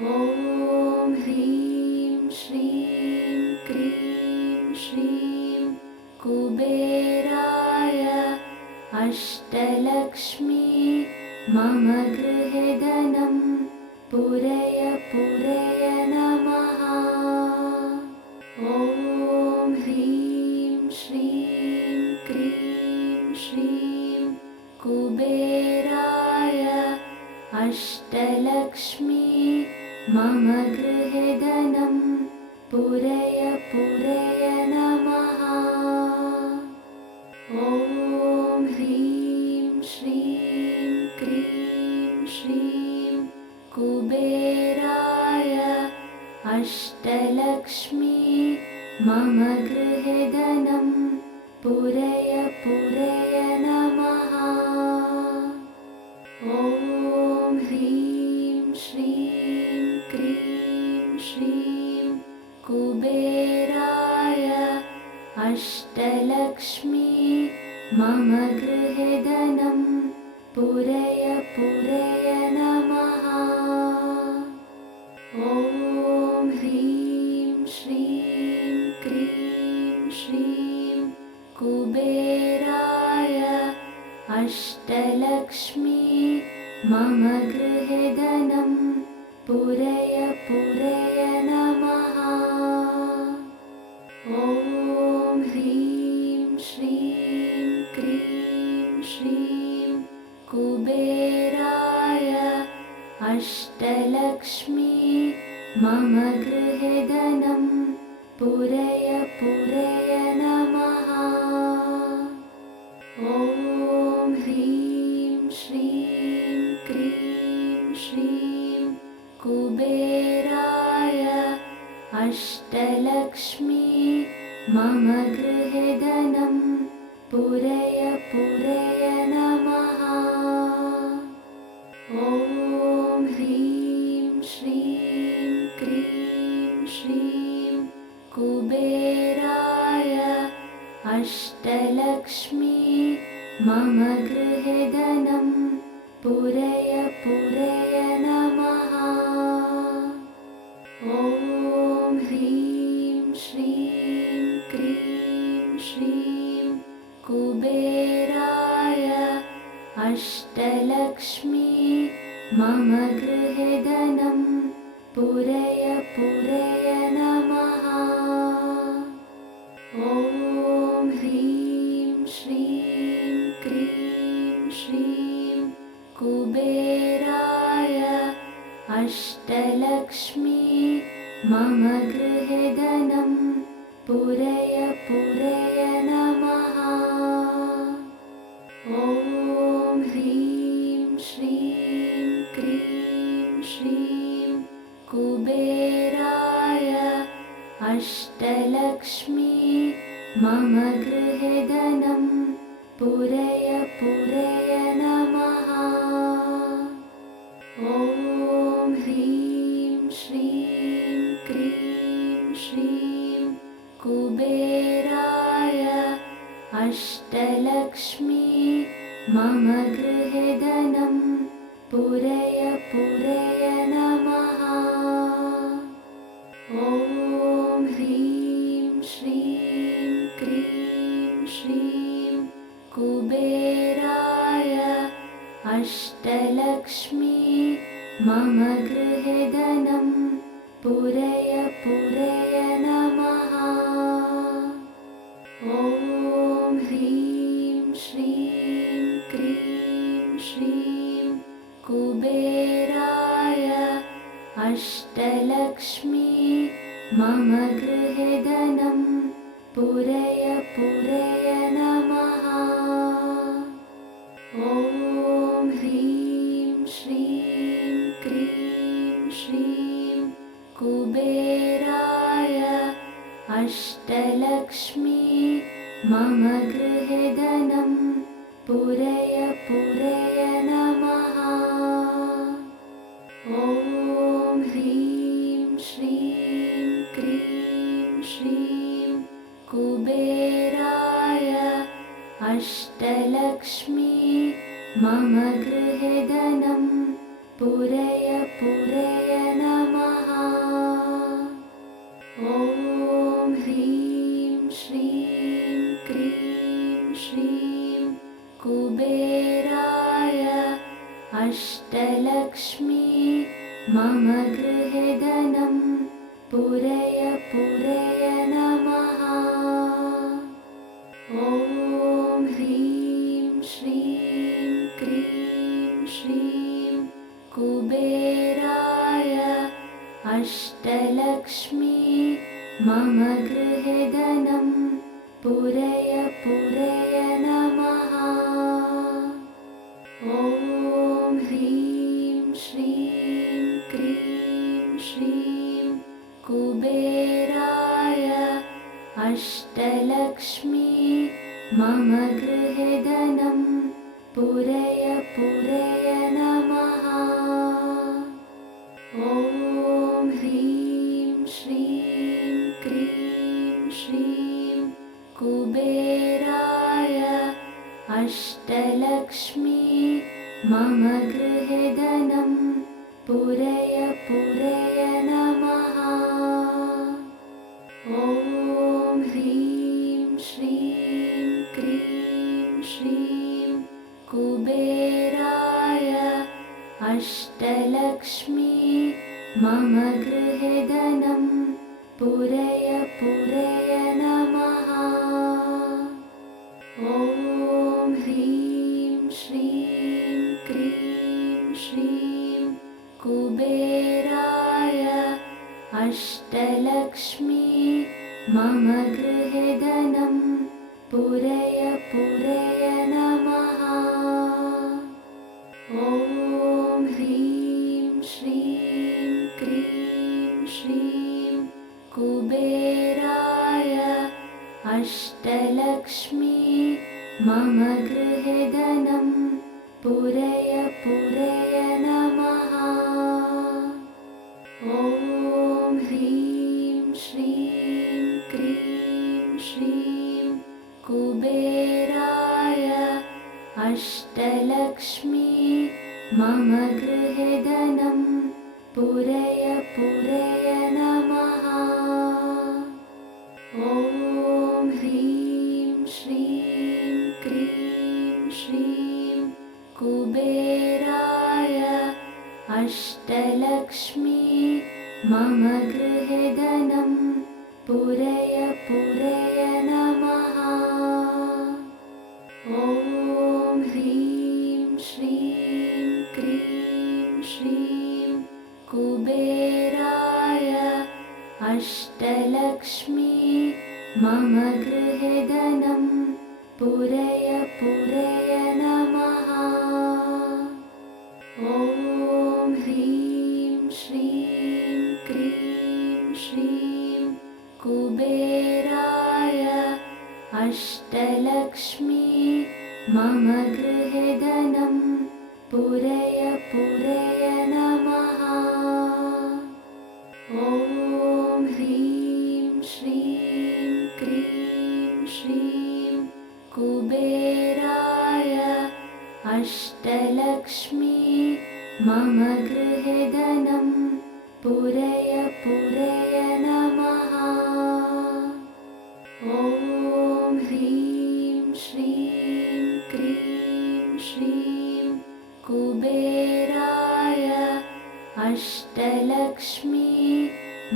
ॐ ह्रीं श्रीं क्रीं श्रीं कुबेराय अष्टलक्ष्मी मम गृहे धनं पूरय पूरय नमः। ॐ ह्रीं श्रीं क्रीं श्रीं कुबेराय अष्टलक्ष्मी मम गृहे धनं पूरय पूरय नमः। ॐ ह्रीं श्रीं क्रीं श्रीं कुबेराय अष्टलक्ष्मी मम गृहे धनं पूरय पूरय नमः। ॐ ह्रीं श्रीं क्रीं श्रीं कुबेराय अष्टलक्ष्मी मम गृहे धनं पूरय पूरय नमः। ॐ ह्रीं श्रीं क्रीं श्रीं कुबेराय अष्टलक्ष्मी मम गृहे धनं पूरय पूरय नमः। ॐ ह्रीं श्रीं क्रीं श्रीं कुबेराय अष्टलक्ष्मी मम गृहे धनं पूरय पूरय नमः। ॐ ह्रीं श्रीं क्रीं श्रीं कुबेराय अष्टलक्ष्मी मम गृहे धनं पूरय पूरय नमः। ॐ ह्रीं श्रीं क्रीं श्रीं कुबेराय अष्टलक्ष्मी मम गृहे धनं पूरय पूरय नमः। ॐ ह्रीं श्रीं क्रीं श्रीं कुबेराय अष्टलक्ष्मी मम गृहे धनं पूरय पूरय नमः। ॐ ह्रीं श्रीं क्रीं श्रीं कुबेराय अष्टलक्ष्मी मम गृहे धनं पूरय पूरय नमः। ॐ ह्रीं श्रीं क्रीं श्रीं कुबेराय अष्टलक्ष्मी मम गृहे धनं पूरय पूरय नमः। ॐ ह्रीं श्रीं क्रीं श्रीं कुबेराय अष्टलक्ष्मी मम गृहे धनं पूरय पूरय नमः। ॐ ह्रीं श्रीं क्रीं श्रीं कुबेराय अष्टलक्ष्मी मम गृहे धनं पूरय पूरय नमः। ॐ ह्रीं श्रीं क्रीं श्रीं कुबेराय अष्टलक्ष्मी मम गृहे धनं पूरय पूरय नमः। ॐ ह्रीं श्रीं क्रीं श्रीं कुबेराय अष्टलक्ष्मी मम गृहे धनं पूरय पूरय नमः। ॐ ह्रीं श्रीं क्रीं श्रीं कुबेराय अष्टलक्ष्मी मम गृहे धनं पूरय पूरय नमः। मम गृहे धनं पूरय पूरय नमः। ॐ ह्रीं श्रीं क्रीं श्रीं कुबेराय अष्टलक्ष्मी मम गृहे धनं पूरय पूरय नमः। ॐ ह्रीं श्रीं क्रीं श्रीं कुबेराय अष्टलक्ष्मी मम गृहे धनं पूरय पूरय नमः। ॐ ह्रीं श्रीं क्रीं श्रीं कुबेराय अष्टलक्ष्मी मम गृहे धनं पूरय पूरय नमः। ॐ ह्रीं श्रीं क्रीं श्रीं कुबेराय अष्टलक्ष्मी मम गृहे धनं पूरय पूरय नमः। ॐ ह्रीं श्रीं क्रीं श्रीं कुबेराय अष्टलक्ष्मी मम गृहे धनं पूरय पूरय नमः। ॐ ह्रीं श्रीं क्रीं श्रीं कुबेराय अष्टलक्ष्मी मम गृहे धनं पूरय पूरय नमः। ॐ ह्रीं श्रीं क्रीं श्रीं कुबेराय अष्टलक्ष्मी मम गृहे धनं पूरय पूरय नमः। ॐ ह्रीं श्रीं क्रीं श्रीं कुबेराय अष्टलक्ष्मी मम गृहे धनं पूरय पूरय नमः। ॐ ह्रीं श्रीं क्रीं श्रीं कुबेराय अष्टलक्ष्मी मम गृहे धनं पूरय पूरय नमः। ॐ ह्रीं श्रीं क्रीं श्रीं कुबेराय अष्टलक्ष्मी मम गृहे धनं पूरय पूरय नमः। ॐ ह्रीं श्रीं क्रीं श्रीं कुबेराय अष्टलक्ष्मी मम गृहे धनं पूरय पूरय नमः। ॐ ह्रीं श्रीं क्रीं श्रीं कुबेराय अष्टलक्ष्मी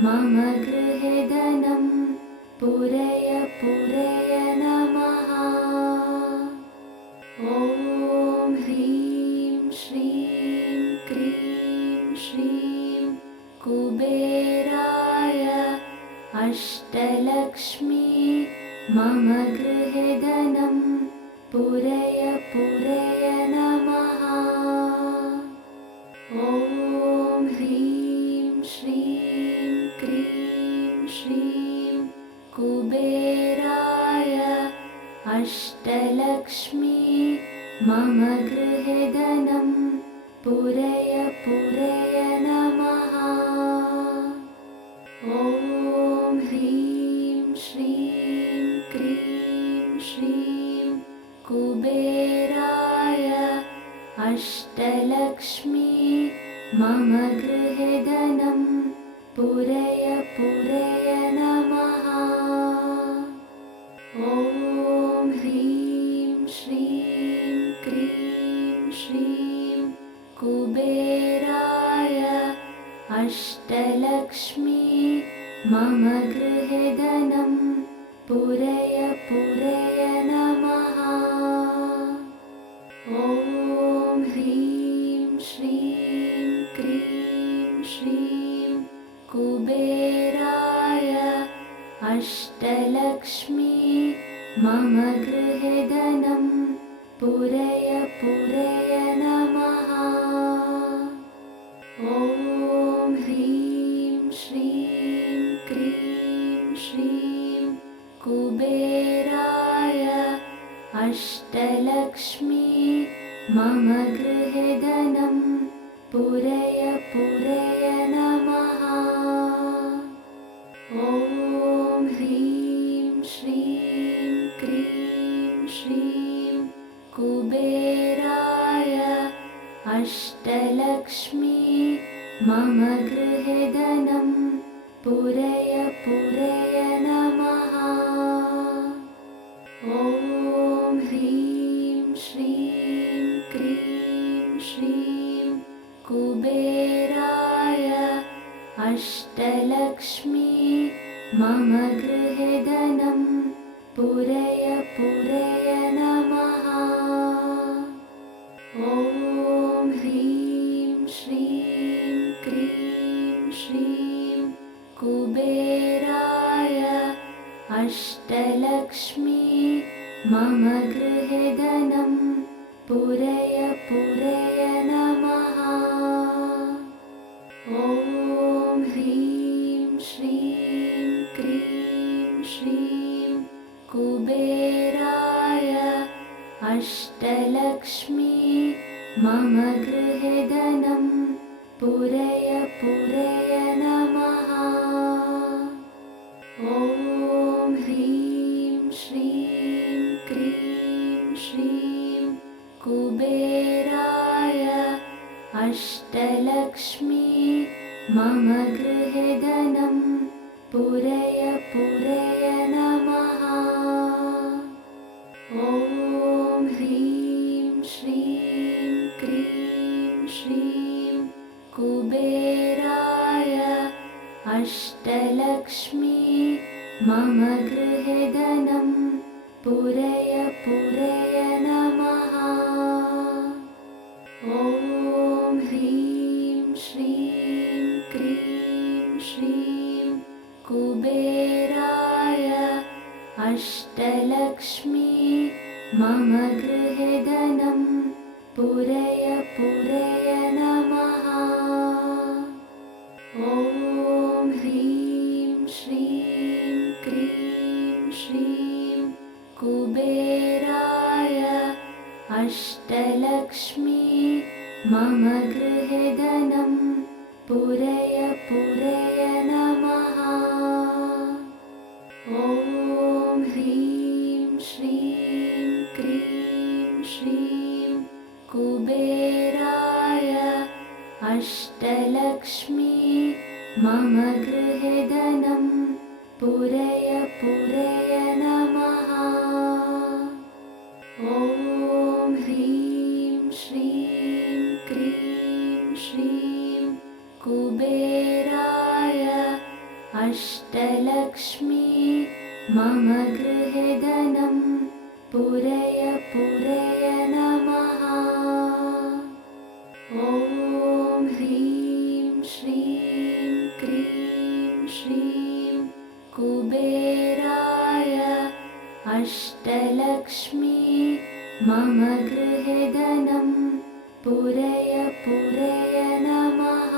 मम गृहे धनं पूरय पूरय नमः। ॐ ह्रीं श्रीं क्रीं श्रीं कुबेराय अष्टलक्ष्मी मम गृहे धनं पूरय पूरय नमः। ॐ ह्रीं श्रीं क्रीं श्रीं कुबेराय अष्टलक्ष्मी मम गृहे धनं पूरय पूरय नमः। ॐ ह्रीं श्रीं क्रीं श्रीं कुबेराय अष्टलक्ष्मी मम गृहे धनं पूरय पूरय नमः। ॐ ह्रीं श्रीं क्रीं श्रीं कुबेराय अष्टलक्ष्मी मम गृहे धनं पूरय पूरय नमः। ॐ ह्रीं श्रीं क्रीं श्रीं कुबेराय अष्टलक्ष्मी मम गृहे धनं पूरय पूरय नमः। ॐ ह्रीं श्रीं क्रीं श्रीं कुबेराय अष्टलक्ष्मी मम गृहे धनं पूरय पूरय नमः। ॐ ह्रीं श्रीं क्रीं श्रीं कुबेराय अष्टलक्ष्मी मम गृहे धनं पूरय पूरय नमः। ॐ ह्रीं श्रीं क्रीं श्रीं कुबेराय अष्टलक्ष्मी मम गृहे धनं पूरय पूरय नमः। ॐ ह्रीं श्रीं क्रीं श्रीं कुबेराय अष्टलक्ष्मी मम गृहे धनं पूरय पूरय नमः। ॐ ह्रीं श्रीं क्रीं श्रीं कुबेराय अष्टलक्ष्मी मम गृहे धनं पूरय पूरय नमः। ॐ ह्रीं श्रीं क्रीं श्रीं कुबेराय अष्टलक्ष्मी मम गृहे धनं पूरय पूरय नमः। ॐ ह्रीं श्रीं क्रीं श्रीं कुबेराय अष्टलक्ष्मी मम गृहे धनं पूरय पूरय नमः। ॐ ह्रीं श्रीं क्रीं श्रीं कुबेराय अष्टलक्ष्मी मम गृहे धनं पूरय पूरय नमः। ॐ ह्रीं श्रीं क्रीं श्रीं कुबेराय अष्टलक्ष्मी मम गृहे धनं पूरय पूरय नमः। ॐ ह्रीं श्रीं क्रीं श्रीं कुबेराय अष्टलक्ष्मी मम गृहे धनं पूरय पूरय नमः। ॐ ह्रीं श्रीं क्रीं श्रीं कुबेराय अष्टलक्ष्मी मम गृहे धनं पूरय पूरय नमः। ॐ ह्रीं श्रीं क्रीं श्रीं कुबेराय अष्टलक्ष्मी मम गृहे धनं पूरय पूरय नमः।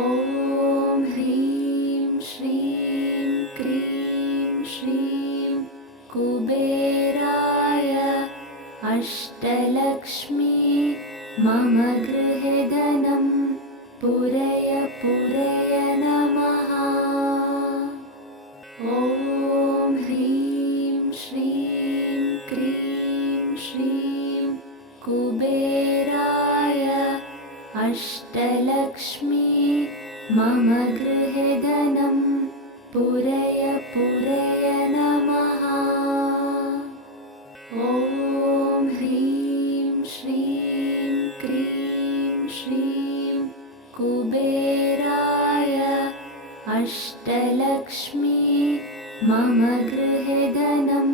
ॐ ह्रीं श्रीं क्रीं श्रीं कुबेराय अष्टलक्ष्मी मम गृहे धनं पूरय पूरय नमः। ॐ ह्रीं श्रीं क्रीं श्रीं कुबेराय अष्टलक्ष्मी मम गृहे धनं पूरय पूरय नमः। ॐ ह्रीं श्रीं क्रीं श्रीं कुबेराय अष्टलक्ष्मी मम गृहे धनं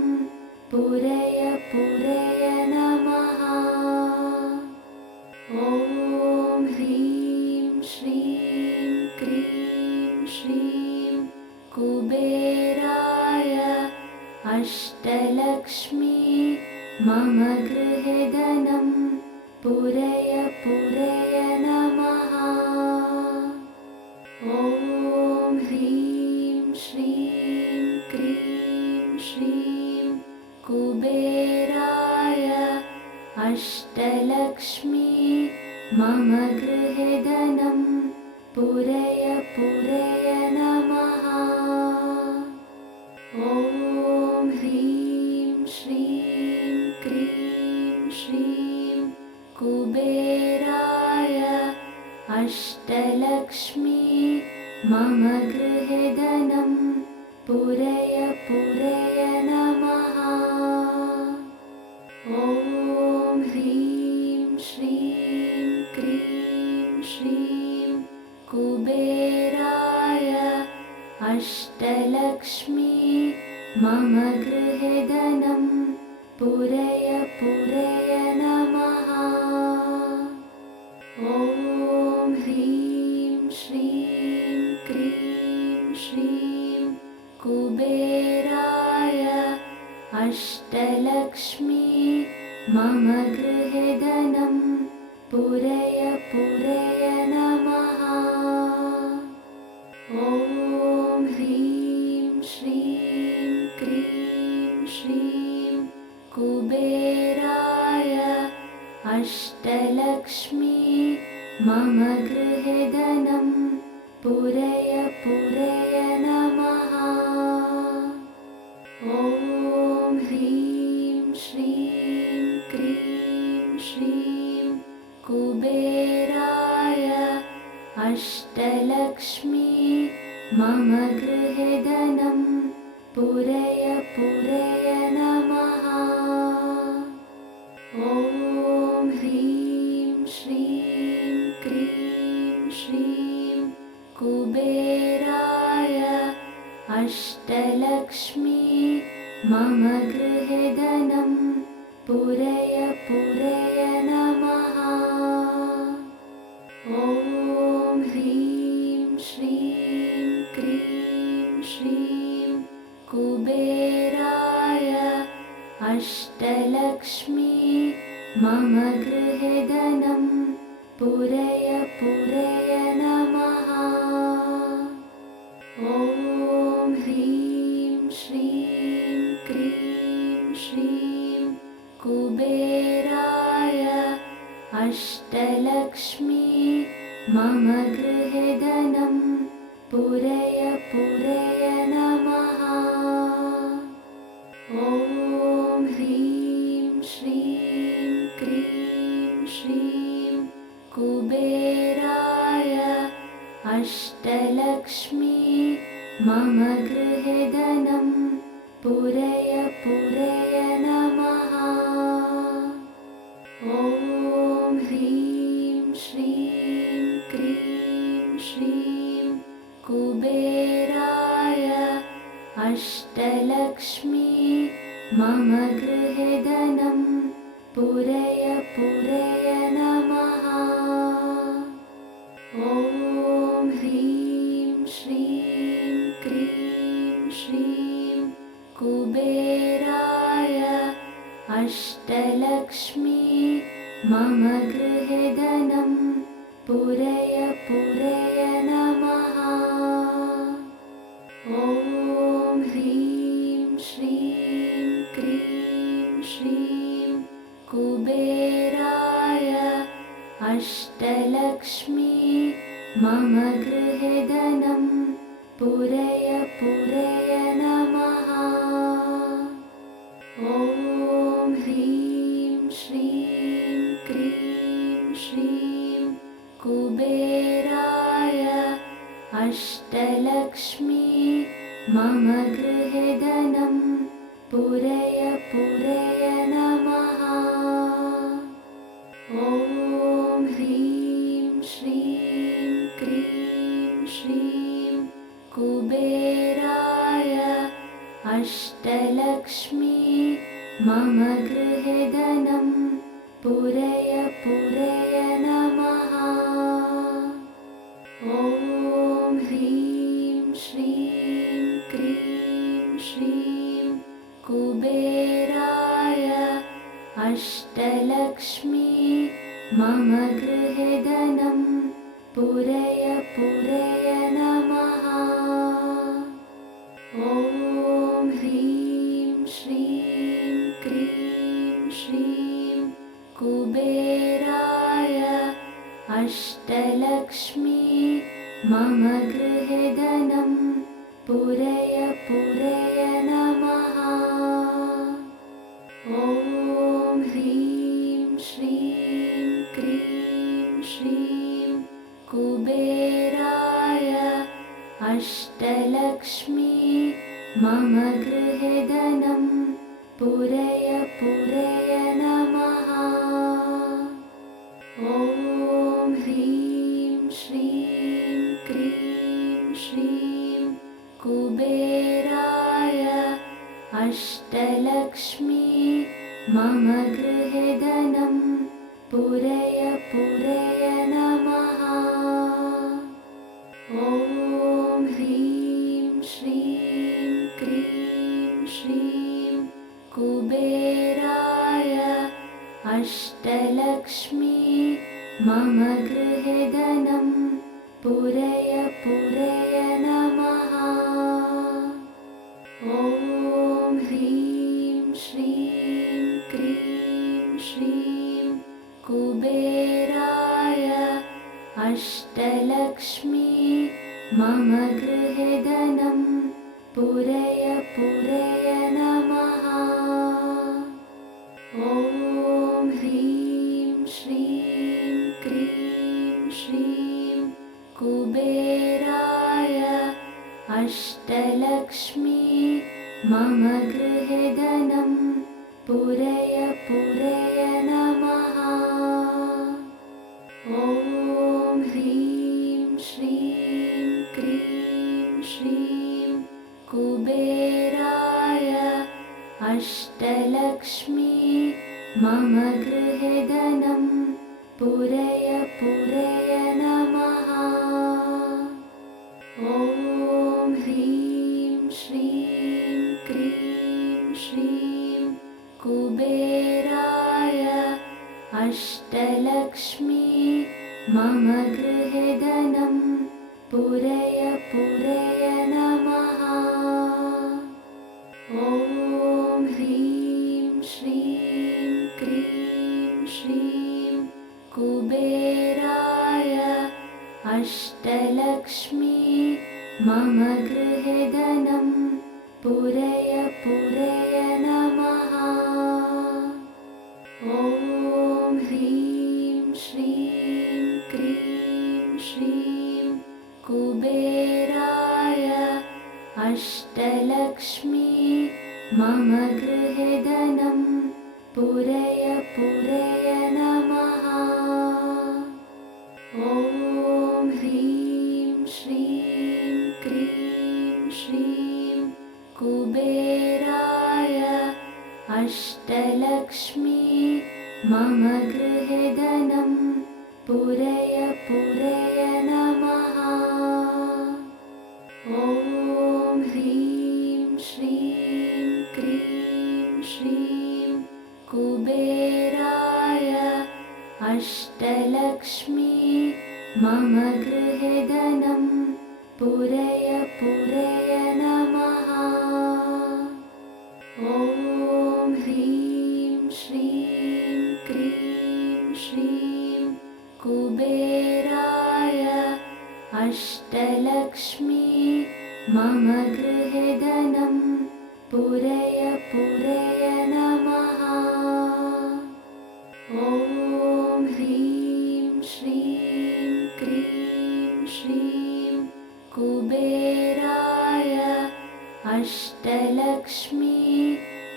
पूरय पूरय नमः। ॐ ह्रीं श्रीं क्रीं श्रीं कुबेराय अष्टलक्ष्मी मम गृहे धनं पूरय पूरय नमः। ॐ ह्रीं श्रीं क्रीं श्रीं कुबेराय अष्टलक्ष्मी मम गृहे धनं पूरय पूरय नमः। ॐ ह्रीं श्रीं क्रीं श्रीं कुबेराय अष्टलक्ष्मी मम गृहे धनं पूरय पूरय नमः। ॐ ह्रीं श्रीं क्रीं श्रीं कुबेराय अष्टलक्ष्मी मम गृहे धनं पूरय पूरय नमः। ॐ ह्रीं श्रीं क्रीं श्रीं कुबेराय अष्टलक्ष्मी मम गृहे धनं पूरय पूरय नमः। ॐ ह्रीं श्रीं क्रीं श्रीं कुबेराय अष्टलक्ष्मी मम गृहे धनं पूरय पूरय नमः। ॐ ह्रीं श्रीं क्रीं श्रीं कुबेराय अष्टलक्ष्मी मम गृहे धनं पूरय पूरय नमः। ॐ ह्रीं श्रीं क्रीं श्रीं कुबेराय अष्टलक्ष्मी मम गृहे धनं पूरय पूरय नमः। ॐ ह्रीं श्रीं क्रीं श्रीं कुबेराय अष्टलक्ष्मी मम गृहे धनं पूरय पूरय नमः। ॐ ह्रीं श्रीं क्रीं श्रीं कुबेराय अष्टलक्ष्मी मम गृहे धनं पूरय पूरय नमः। ॐ ह्रीं श्रीं क्रीं श्रीं कुबेराय अष्टलक्ष्मी मम गृहे धनं पूरय पूरय नमः। ॐ ह्रीं श्रीं क्रीं श्रीं कुबेराय अष्टलक्ष्मी मम गृहे धनं पूरय पूरय नमः। ॐ ह्रीं श्रीं क्रीं श्रीं कुबेराय अष्टलक्ष्मी मम गृहे धनं पूरय पूरय नमः। ॐ ह्रीं श्रीं क्रीं श्रीं कुबेराय अष्टलक्ष्मी मम गृहे धनं पूरय पूरय नमः। ॐ ह्रीं श्रीं क्रीं श्रीं कुबेराय अष्टलक्ष्मी मम गृहे धनं पूरय पूरय नमः। ॐ ह्रीं श्रीं कुबेराय अष्टलक्ष्मी मम गृहे धनं पूरय पूरय नमः। ॐ ह्रीं श्रीं क्रीं श्रीं कुबेराय अष्टलक्ष्मी मम गृहे धनं पूरय पूरय नमः। ॐ ह्रीं श्रीं क्रीं श्रीं कुबेराय अष्टलक्ष्मी मम गृहे धनं पूरय पूरय नमः। ॐ ह्रीं श्रीं क्रीं श्रीं कुबेराय अष्टलक्ष्मी मम गृहे धनं पूरय पूरय नमः। ॐ ह्रीं श्रीं क्रीं श्रीं कुबेराय अष्टलक्ष्मी मम गृहे धनं पूरय पूरय नमः। ॐ ह्रीं श्रीं क्रीं श्रीं कुबेराय अष्टलक्ष्मी मम गृहे धनं पूरय पूरय नमः। ॐ ह्रीं श्रीं क्रीं श्रीं कुबेराय अष्टलक्ष्मी मम गृहे धनं पूरय पूरय नमः। ॐ ह्रीं श्रीं क्रीं श्रीं कुबेराय अष्टलक्ष्मी मम गृहे धनं पूरय पूरय नमः। ॐ ह्रीं श्रीं क्रीं श्रीं कुबेराय अष्टलक्ष्मी मम गृहे धनं पूरय पूरय नमः। ॐ ह्रीं श्रीं क्रीं श्रीं कुबेराय अष्टलक्ष्मी मम गृहे धनं पूरय पूरय नमः। ॐ ह्रीं श्रीं क्रीं श्रीं कुबेराय अष्टलक्ष्मी मम गृहे धनं पूरय पूरय नमः। ॐ ह्रीं श्रीं क्रीं श्रीं कुबेराय अष्टलक्ष्मी मम गृहे धनं पूरय पूरय नमः। ॐ ह्रीं श्रीं क्रीं श्रीं कुबेराय अष्टलक्ष्मी मम गृहे धनं पूरय पूरय नमः। ॐ ह्रीं श्रीं क्रीं श्रीं कुबेराय अष्टलक्ष्मी मम गृहे धनं पूरय पूरय नमः। ॐ ह्रीं श्रीं क्रीं श्रीं कुबेराय अष्टलक्ष्मी मम गृहे धनं पूरय पूरय नमः। ॐ ह्रीं श्रीं क्रीं श्रीं कुबेराय अष्टलक्ष्मी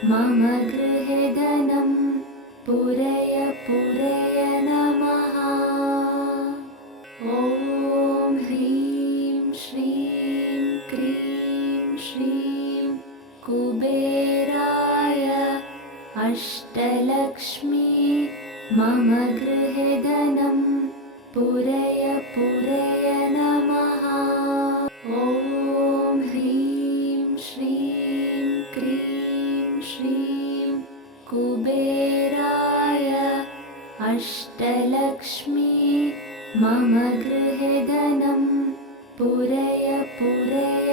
मम गृहे धनं पूरय पूरय नमः। ॐ ह्रीं श्रीं क्रीं मम गृहे धनं पूरय पूरय नमः। ॐ ह्रीं श्रीं क्रीं श्रीं कुबेराय अष्टलक्ष्मी मम गृहे धनं पूरय पूरय